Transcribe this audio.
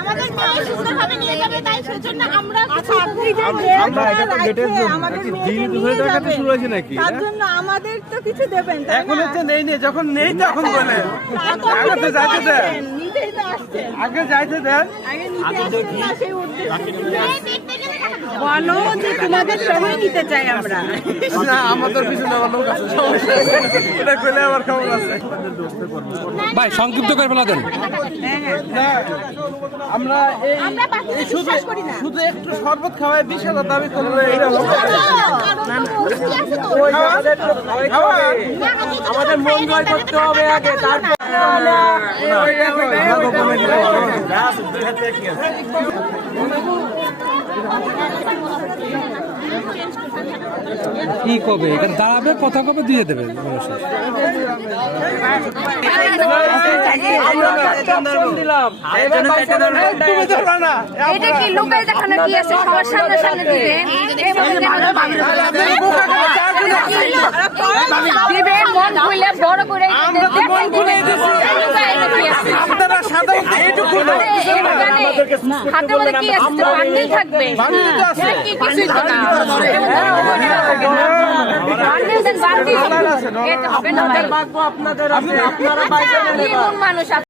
আমাদের মেয়ে সুন্দরভাবে নিয়ে যাবে তাই সেজন্য আমরা আচ্ছা আমরা এটা তো দিন ধরে শুরু হয়েছে নাকি, তার? জন্য আমাদের তো কিছু দেবেন তাই এখন না? নেই নেই যখন নেই তখন বলে। আগে তো যাইতে দেন। নিজেই তো আসছেন। আগে যাইতে দেন। আগে নিতে আসছেন সেই উদ্দেশ্যে। বলো যে তোমাদের সবাই নিতে চাই আমরা না আমাদের পিছনে আমার লোক আছে সমস্যা এটা কইলে আমার খবর আছে ভাই সংক্ষিপ্ত করে ফেলা দেন আমরা এই শুধু বিশ্বাস করি না। শুধু একটু শরবত খাওয়াই বিশ হাজার দাবি করলে এটা আমাদের মন জয় করতে হবে আগে হবে কি কবে? এখানে দাঁড়াবে কথা কবে দিয়ে দেবে? মধ্যে কি আছে? বান্ডিল থাকবে। কিছুই তো না হবে না আপনাদের আপনারা মানুষ